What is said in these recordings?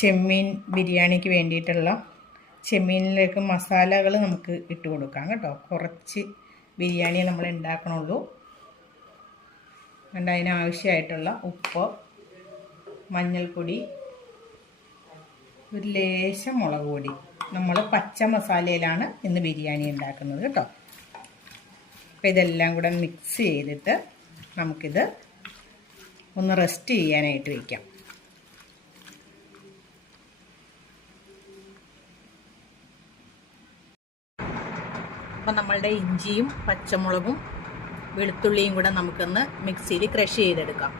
ചെമ്മീൻ ബിരിയാണിക്ക് വേണ്ടിയിട്ടുള്ള ചെമ്മീനിലേക്ക് മസാലകൾ നമുക്ക് ഇട്ട് കൊടുക്കാം കേട്ടോ. കുറച്ച് ബിരിയാണി നമ്മൾ ഉണ്ടാക്കണുള്ളൂ. അതുകൊണ്ട് അതിനാവശ്യമായിട്ടുള്ള ഉപ്പ്, മഞ്ഞൾപ്പൊടി, ഒരു ലേശം മുളക് പൊടി. നമ്മൾ പച്ച മസാലയിലാണ് ഇന്ന് ബിരിയാണി ഉണ്ടാക്കുന്നത് കേട്ടോ. അപ്പോൾ ഇതെല്ലാം കൂടെ മിക്സ് ചെയ്തിട്ട് നമുക്കിത് ഒന്ന് റെസ്റ്റ് ചെയ്യാനായിട്ട് വയ്ക്കാം. അപ്പം നമ്മളുടെ ഇഞ്ചിയും പച്ചമുളകും വെളുത്തുള്ളിയും കൂടെ നമുക്കൊന്ന് മിക്സിയിൽ ക്രഷ് ചെയ്തെടുക്കാം.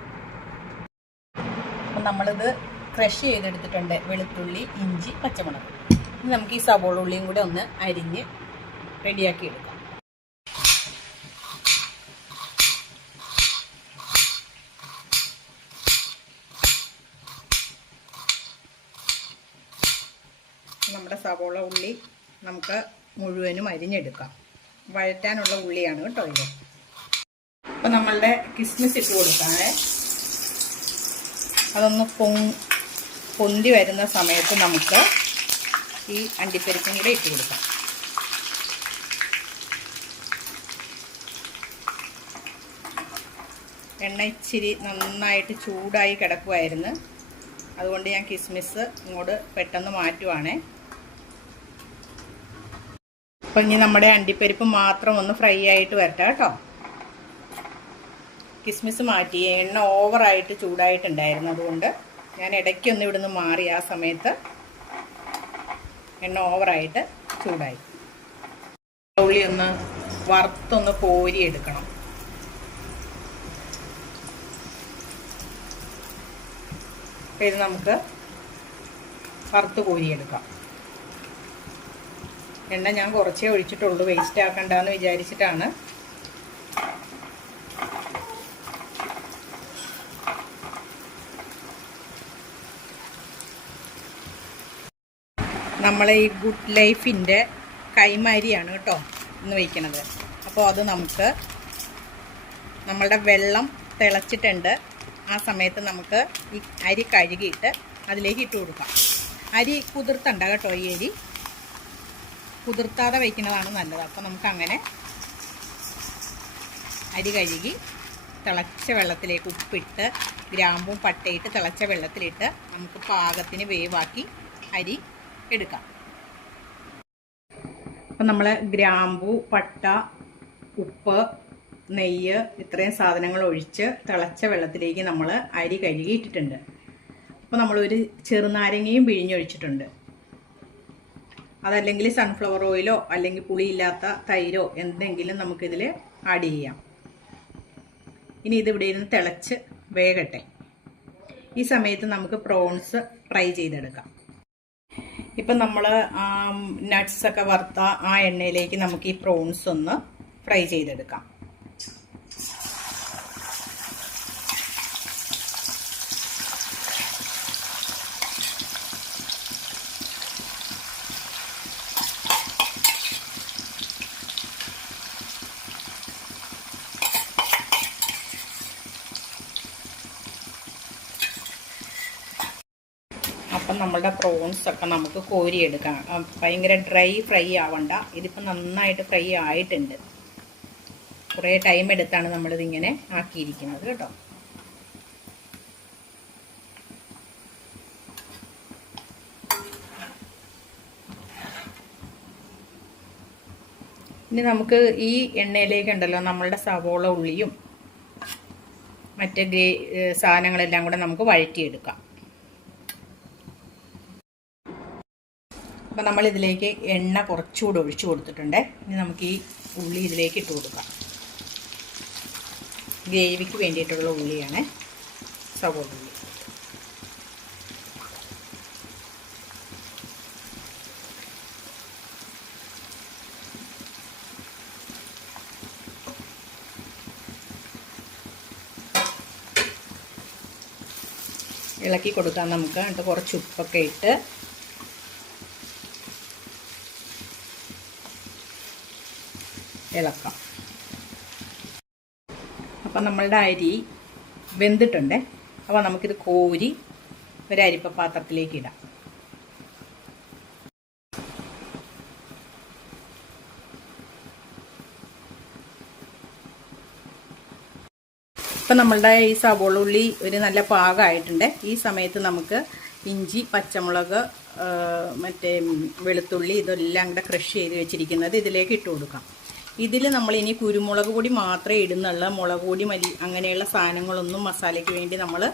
അപ്പം നമ്മളിത് ക്രഷ് ചെയ്തെടുത്തിട്ടുണ്ട്, വെളുത്തുള്ളി, ഇഞ്ചി, പച്ചമുളക്. ഇനി നമുക്ക് ഈ സവോള ഉള്ളിയും കൂടെ ഒന്ന് അരിഞ്ഞ് റെഡിയാക്കി എടുക്കാം. നമ്മുടെ സവോള ഉള്ളി നമുക്ക് മുഴുവനും അരിഞ്ഞെടുക്കാം. വഴറ്റാനുള്ള ഉള്ളിയാണ് കേട്ടോ ഇത്. അപ്പം നമ്മളുടെ കിസ്മിസ് ഇട്ട് കൊടുക്കാതെ അതൊന്ന് പൊന്തി വരുന്ന സമയത്ത് നമുക്ക് ഈ അണ്ടിപ്പരിപ്പും കൂടെ ഇട്ട് കൊടുക്കാം. എണ്ണ ഇച്ചിരി നന്നായിട്ട് ചൂടായി കിടക്കുമായിരുന്നു, അതുകൊണ്ട് ഞാൻ കിസ്മിസ് ഇങ്ങോട്ട് പെട്ടെന്ന് മാറ്റുവാണേ. അപ്പം ഇനി നമ്മുടെ അണ്ടിപ്പരിപ്പ് മാത്രം ഒന്ന് ഫ്രൈ ആയിട്ട് വരട്ടെ കേട്ടോ. കിസ്മിസ് മാറ്റി, എണ്ണ ഓവറായിട്ട് ചൂടായിട്ടുണ്ടായിരുന്നു, അതുകൊണ്ട് ഞാൻ ഇടയ്ക്കൊന്ന് ഇവിടുന്ന് മാറി. ആ സമയത്ത് എണ്ണ ഓവറായിട്ട് ചൂടായി. ഉള്ളി ഒന്ന് വറുത്തൊന്ന് കോരിയെടുക്കണം. അപ്പം ഇത് നമുക്ക് വറുത്ത് കോരിയെടുക്കാം. എണ്ണ ഞാൻ കുറച്ചേ ഒഴിച്ചിട്ടുള്ളൂ, വേസ്റ്റ് ആക്കണ്ടെന്ന് വിചാരിച്ചിട്ടാണ്. നമ്മളെ ഈ ഗുഡ് ലൈഫിൻ്റെ കൈമാരിയാണ് കേട്ടോ ഇന്ന് വയ്ക്കണത്. അപ്പോൾ അത് നമുക്ക് നമ്മളുടെ വെള്ളം തിളച്ചിട്ടുണ്ട്. ആ സമയത്ത് നമുക്ക് ഈ അരി കഴുകിയിട്ട് അതിലേക്ക് ഇട്ട് കൊടുക്കാം. അരി കുതിർത്തണ്ട കേട്ടോ, ഈ അരി കുതിർത്താതെ വയ്ക്കുന്നതാണ് നല്ലത്. അപ്പോൾ നമുക്കങ്ങനെ അരി കഴുകി തിളച്ച വെള്ളത്തിലേക്ക് ഉപ്പിട്ട് ഗ്രാമ്പും പട്ടയിട്ട് തിളച്ച വെള്ളത്തിലിട്ട് നമുക്ക് പാകത്തിന് വേവാക്കി അരി എടുക്കാം. അപ്പം നമ്മൾ ഗ്രാമ്പു, പട്ട, ഉപ്പ്, നെയ്യ് ഇത്രയും സാധനങ്ങൾ ഒഴിച്ച് തിളച്ച വെള്ളത്തിലേക്ക് നമ്മൾ അരി കഴുകി ഇട്ടിട്ടുണ്ട്. അപ്പോൾ നമ്മളൊരു ചെറുനാരങ്ങയും പിഴിഞ്ഞൊഴിച്ചിട്ടുണ്ട്. അതല്ലെങ്കിൽ സൺഫ്ലവർ ഓയിലോ അല്ലെങ്കിൽ പുളിയില്ലാത്ത തൈരോ എന്തെങ്കിലും നമുക്കിതിൽ ആഡ് ചെയ്യാം. ഇനി ഇതിവിടെ ഇരുന്ന് തിളച്ച് വേകട്ടെ. ഈ സമയത്ത് നമുക്ക് പ്രോൺസ് ഫ്രൈ ചെയ്തെടുക്കാം. ഇപ്പം നമ്മൾ നട്ട്സൊക്കെ വറുത്ത ആ എണ്ണയിലേക്ക് നമുക്ക് ഈ പ്രോൺസ് ഒന്ന് ഫ്രൈ ചെയ്തെടുക്കാം. അപ്പം നമ്മളുടെ പ്രോൺസൊക്കെ നമുക്ക് കോരിയെടുക്കാം. ഭയങ്കര ഡ്രൈ ഫ്രൈ ആവണ്ട. ഇതിപ്പോൾ നന്നായിട്ട് ഫ്രൈ ആയിട്ടുണ്ട്. കുറേ ടൈം എടുത്താണ് നമ്മളിതിങ്ങനെ ആക്കിയിരിക്കുന്നത് കേട്ടോ. ഇനി നമുക്ക് ഈ എണ്ണയിലേക്കുണ്ടല്ലോ നമ്മളുടെ സവോള ഉള്ളിയും മറ്റ് സാധനങ്ങളെല്ലാം കൂടെ നമുക്ക് വഴറ്റിയെടുക്കാം. അപ്പം നമ്മളിതിലേക്ക് എണ്ണ കുറച്ചുകൂടെ ഒഴിച്ചു കൊടുത്തിട്ടുണ്ട്. ഇനി നമുക്ക് ഈ ഉള്ളി ഇതിലേക്ക് ഇട്ട് കൊടുക്കാം. ഗ്രേവിക്ക് വേണ്ടിയിട്ടുള്ള ഉള്ളിയാണ് സവോള ഉള്ളി. ഇളക്കി കൊടുക്കാം നമുക്ക്. എന്നിട്ട് കുറച്ച് ഉപ്പൊക്കെ ഇട്ട് ഇളക്കാം. അപ്പം നമ്മളുടെ അരി വെന്തിട്ടുണ്ട്. അപ്പോൾ നമുക്കിത് കോരി ഒരു അരിപ്പ പാത്രത്തിലേക്ക് ഇടാം. ഇപ്പം നമ്മളുടെ ഈ സവോള ഉള്ളി ഒരു നല്ല പാകമായിട്ടുണ്ട്. ഈ സമയത്ത് നമുക്ക് ഇഞ്ചി, പച്ചമുളക്, മറ്റേ വെളുത്തുള്ളി ഇതെല്ലാം കൂടെ ക്രഷ് ചെയ്ത് വെച്ചിരിക്കുന്നത് ഇതിലേക്ക് ഇട്ട് കൊടുക്കാം. ഇതിൽ നമ്മൾ ഇനി കുരുമുളക് പൊടി മാത്രമേ ഇടുന്നുള്ള, മുളക് പൊടി, മല്ലി അങ്ങനെയുള്ള സാധനങ്ങളൊന്നും മസാലയ്ക്ക് വേണ്ടി നമ്മൾ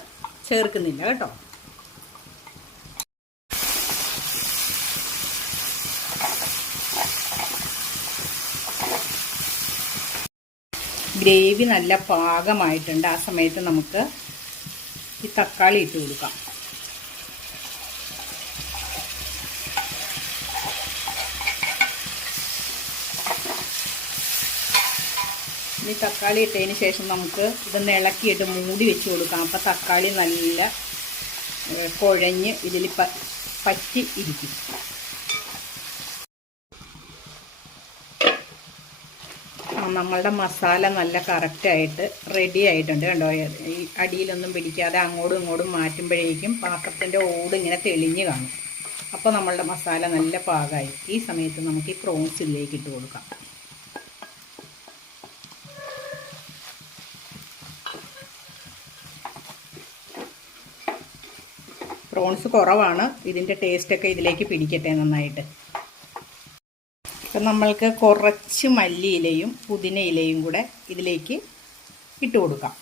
ചേർക്കുന്നില്ല കേട്ടോ. ഗ്രേവി നല്ല പാകമായിട്ടുണ്ട്. ആ സമയത്ത് നമുക്ക് ഈ തക്കാളി ഇട്ട് കൊടുക്കാം. ഈ തക്കാളി ഇട്ടതിന് ശേഷം നമുക്ക് ഇതൊന്ന് ഇളക്കിയിട്ട് മൂടി വെച്ച് കൊടുക്കാം. അപ്പോൾ തക്കാളി നല്ല കുഴഞ്ഞ് ഇതിൽ പറ്റി ഇരിക്കും. നമ്മളുടെ മസാല നല്ല കറക്റ്റായിട്ട് റെഡി ആയിട്ടുണ്ട് കണ്ടോ. ഈ അടിയിലൊന്നും പിടിക്കാതെ അങ്ങോട്ടും ഇങ്ങോട്ടും മാറ്റുമ്പോഴേക്കും പാത്രത്തിൻ്റെ ഓട് ഇങ്ങനെ തെളിഞ്ഞ് കാണും. അപ്പോൾ നമ്മളുടെ മസാല നല്ല പാകമായി. ഈ സമയത്ത് നമുക്ക് ഈ പ്രോൺസ് ഇതിലേക്ക് ഇട്ട് കൊടുക്കാം. പ്രോൺസ് കുറവാണ്, ഇതിൻ്റെ ടേസ്റ്റൊക്കെ ഇതിലേക്ക് പിടിക്കട്ടെ നന്നായിട്ട്. അപ്പം നമ്മൾക്ക് കുറച്ച് മല്ലിയിലയും പുതിനയിലയും കൂടെ ഇതിലേക്ക് ഇട്ട് കൊടുക്കാം.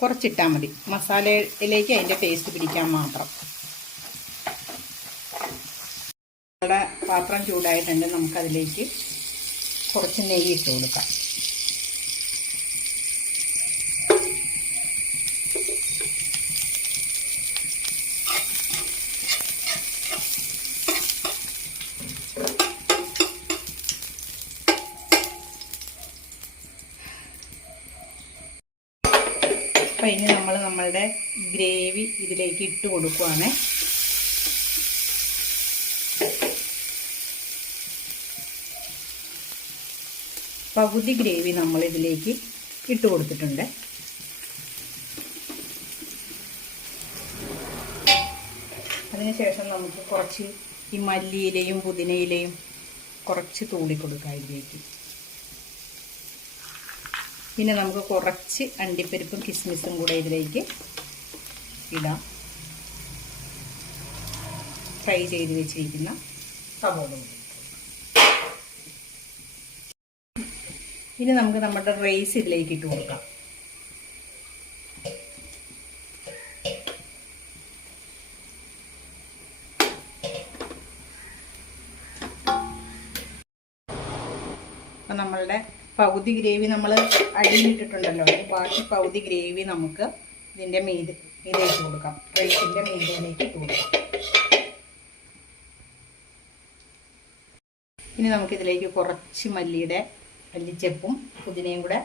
കുറച്ചിട്ടാൽ മതി, മസാലയിലേക്ക് അതിൻ്റെ ടേസ്റ്റ് പിടിക്കാൻ മാത്രം. നമ്മുടെ പാത്രം ചൂടായിട്ടുണ്ട്. നമുക്കതിലേക്ക് കുറച്ച് നെയ്യ് ഇട്ട് കൊടുക്കാം. അപ്പം ഇനി നമ്മൾ നമ്മളുടെ ഗ്രേവി ഇതിലേക്ക് ഇട്ട് കൊടുക്കുവാണ്. പകുതി ഗ്രേവി നമ്മൾ ഇതിലേക്ക് ഇട്ട് കൊടുത്തിട്ടുണ്ട്. അതിനുശേഷം നമുക്ക് കുറച്ച് ഈ മല്ലിയിലയും പുതിനയിലയും കുറച്ച് തൂളി കൊടുക്കാം ഇതിലേക്ക്. പിന്നെ നമുക്ക് കുറച്ച് അണ്ടിപ്പരിപ്പും കിസ്മിസും കൂടെ ഇതിലേക്ക് ഇടാം. ഫ്രൈ ചെയ്ത് വെച്ചിരിക്കുന്ന സവോള. ഇനി നമുക്ക് നമ്മുടെ റൈസ് ഇതിലേക്ക് ഇട്ട് കൊടുക്കാം. അപ്പം നമ്മളുടെ പകുതി ഗ്രേവി നമ്മൾ അടിയിലിട്ടിട്ടുണ്ടല്ലോ, ബാക്കി പകുതി ഗ്രേവി നമുക്ക് ഇതിൻ്റെ മീതേക്ക് കൊടുക്കാം. റൈസിൻ്റെ മീതയിലേക്ക് ഇട്ട് കൊടുക്കാം. ഇനി നമുക്കിതിലേക്ക് കുറച്ച് മല്ലിച്ചെപ്പും പുതിനയും കൂടെ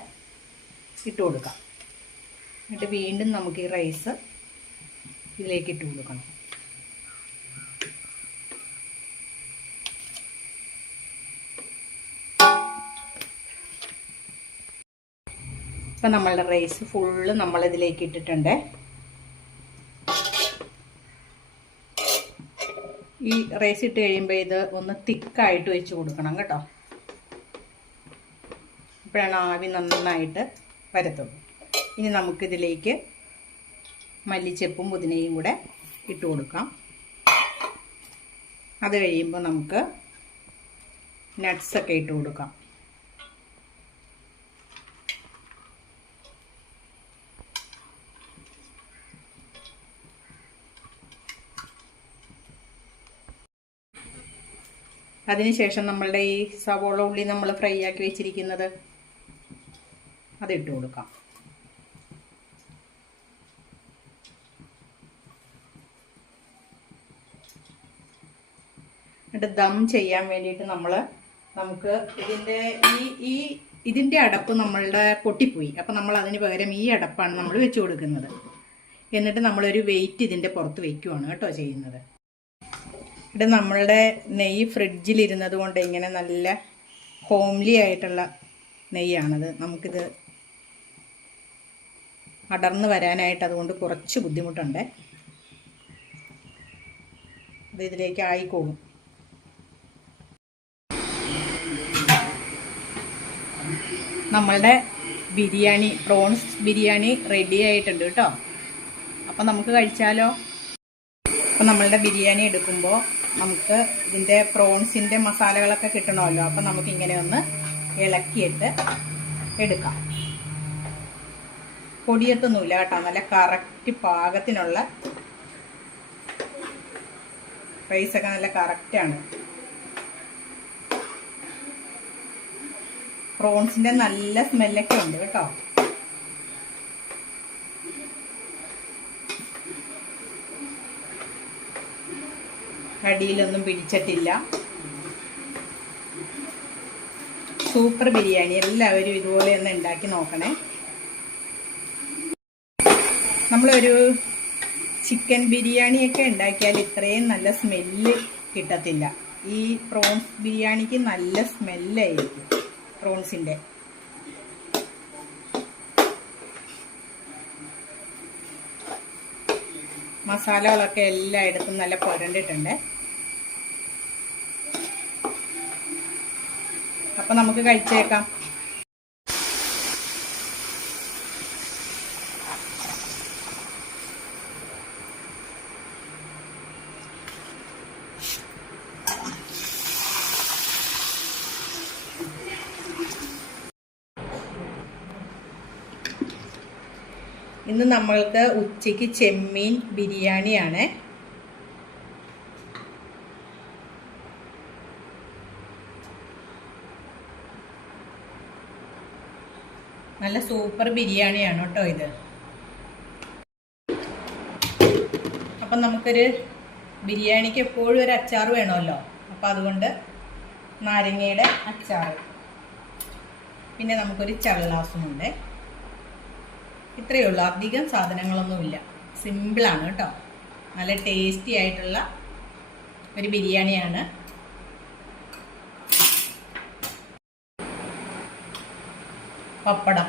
ഇട്ട് കൊടുക്കാം. എന്നിട്ട് വീണ്ടും നമുക്ക് ഈ റൈസ് ഇതിലേക്ക് ഇട്ട് കൊടുക്കണം. ഇപ്പം നമ്മളുടെ റൈസ് ഫുള്ള് നമ്മളിതിലേക്ക് ഇട്ടിട്ടുണ്ട്. ഈ റൈസ് ഇട്ട് കഴിയുമ്പോൾ ഇത് ഒന്ന് തിക്കായിട്ട് വെച്ച് കൊടുക്കണം കേട്ടോ. അപ്പോഴാണ് ആവി നന്നായിട്ട് വരത്തുള്ളൂ. ഇനി നമുക്കിതിലേക്ക് മല്ലിച്ചെപ്പും പുതിനയും കൂടെ ഇട്ട് കൊടുക്കാം. അത് കഴിയുമ്പോൾ നമുക്ക് നട്ട്സൊക്കെ ഇട്ട് കൊടുക്കാം. അതിനുശേഷം നമ്മളുടെ ഈ സവോള ഉള്ളി നമ്മൾ ഫ്രൈ ആക്കി വെച്ചിരിക്കുന്നത് അതിട്ട് കൊടുക്കാം. എന്നിട്ട് ദം ചെയ്യാൻ വേണ്ടിയിട്ട് നമുക്ക് ഇതിൻ്റെ അടപ്പ് നമ്മളുടെ പൊട്ടിപ്പോയി. അപ്പം നമ്മൾ അതിന് പകരം ഈ അടപ്പാണ് നമ്മൾ വെച്ച് കൊടുക്കുന്നത്. എന്നിട്ട് നമ്മളൊരു വെയിറ്റ് ഇതിൻ്റെ പുറത്ത് വയ്ക്കുവാണ് കേട്ടോ ചെയ്യുന്നത്. ഇവിടെ നമ്മളുടെ നെയ്യ് ഫ്രിഡ്ജിലിരുന്നത് കൊണ്ട് ഇങ്ങനെ നല്ല ഹോംലി ആയിട്ടുള്ള നെയ്യാണത്. നമുക്കിത് അടർന്ന് വരാനായിട്ട് അതുകൊണ്ട് കുറച്ച് ബുദ്ധിമുട്ടുണ്ട്. അത് ഇതിലേക്ക് ആയിക്കോളും. നമ്മളുടെ ബിരിയാണി, പ്രോൺസ് ബിരിയാണി റെഡി ആയിട്ടുണ്ട് കേട്ടോ. അപ്പം നമുക്ക് കഴിച്ചാലോ? അപ്പം നമ്മളുടെ ബിരിയാണി എടുക്കുമ്പോൾ നമുക്ക് ഇതിൻ്റെ പ്രോൺസിൻ്റെ മസാലകളൊക്കെ കിട്ടണമല്ലോ. അപ്പം നമുക്ക് ഇങ്ങനെ ഒന്ന് ഇളക്കിയിട്ട് എടുക്കാം. പൊടിയത്തൊന്നുമില്ല കേട്ടോ, നല്ല കറക്റ്റ് പാകത്തിനുള്ള റൈസൊക്കെ നല്ല കറക്റ്റാണ്. പ്രോൺസിൻ്റെ നല്ല സ്മെല്ലൊക്കെ ഉണ്ട് കേട്ടോ. അടിയിലൊന്നും പിടിച്ചിട്ടില്ല. സൂപ്പർ ബിരിയാണി. എല്ലാവരും ഇതുപോലെ ഒന്ന് ഉണ്ടാക്കി നോക്കണേ. നമ്മളൊരു ചിക്കൻ ബിരിയാണിയൊക്കെ ഉണ്ടാക്കിയാൽ ഇത്രയും നല്ല സ്മെല്ല് കിട്ടത്തില്ല. ഈ പ്രോൺസ് ബിരിയാണിക്ക് നല്ല സ്മെല്ലായിരിക്കും പ്രോൺസിൻ്റെ. മസാലകളൊക്കെ എല്ലായിടത്തും നല്ല പുരണ്ടിട്ടുണ്ട്. അപ്പം നമുക്ക് കഴിച്ചേക്കാം. ഇന്ന് നമ്മൾക്ക് ഉച്ചയ്ക്ക് ചെമ്മീൻ ബിരിയാണിയാണ്. നല്ല സൂപ്പർ ബിരിയാണിയാണ് കേട്ടോ ഇത്. അപ്പം നമുക്കൊരു ബിരിയാണിക്ക് എപ്പോഴും ഒരു അച്ചാർ വേണമല്ലോ. അപ്പം അതുകൊണ്ട് നാരങ്ങയുടെ അച്ചാർ, പിന്നെ നമുക്കൊരു ചള്ളാസുമുണ്ട്. ഇത്രയേ ഉള്ളൂ. അധികം സാധനങ്ങളൊന്നുമില്ല. സിമ്പിളാണ് കേട്ടോ. നല്ല ടേസ്റ്റി ആയിട്ടുള്ള ഒരു ബിരിയാണിയാണ്. പപ്പടം